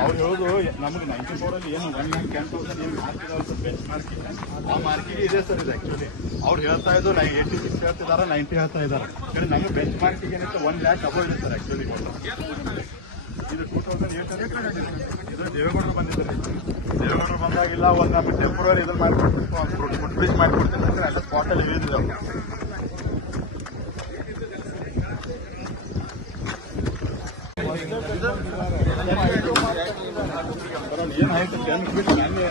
ಅವ್ರು ಹೇಳೋದು ನಮಗೆ 94 ಏನು 1,10,000 ಏನು ಮಾಡ್ತಿದ್ದಾರೆ ಬೆಂಚ್ ಮಾರ್ಕಿಂಗ್ ಆ ಮಾರ್ಕಿಂಗ್ ಇದೆ ಸರ್. ಇದು ಆಕ್ಚುಲಿ ಅವ್ರು ಹೇಳ್ತಾ ಇದ್ದು 86 ಹೇಳ್ತಿದ್ದಾರೆ, 90 ಹೇಳ್ತಾ ಇದ್ದಾರೆ. ನಮಗೆ ಬೆಂಚ್ ಮಾರ್ಕಿಂಗ್ ಏನಿತ್ತು 1 lakh ಅಬೌವ್ ಇದೆ ಸರ್. ಆಕ್ಚುಲಿ ಇದು 2008 ಇದು ದೇವೇಗೌಡರು ಬಂದಿದ್ದಾರೆ. ದೇವೇಗೌಡರು ಬಂದಾಗಿಲ್ಲ ಒಂದು ನಮಗೆ ಟೆಂಪ್ರರಿ ಇದನ್ನು ಮಾಡಿಕೊಡ್ಬೇಕು, ಒಂದು ಫುಡ್ ಬ್ರಿಡ್ಜ್ ಮಾಡಿಕೊಡ್ತೀನಿ ಅಂದ್ರೆ ಎಲ್ಲ ಸ್ಪಾಟಲ್ಲಿ ಹೇಳಿದ್ರು ಅವರು. ಏನಾಯ್ತು 10 ಫೀಟ್ ನಾನೇ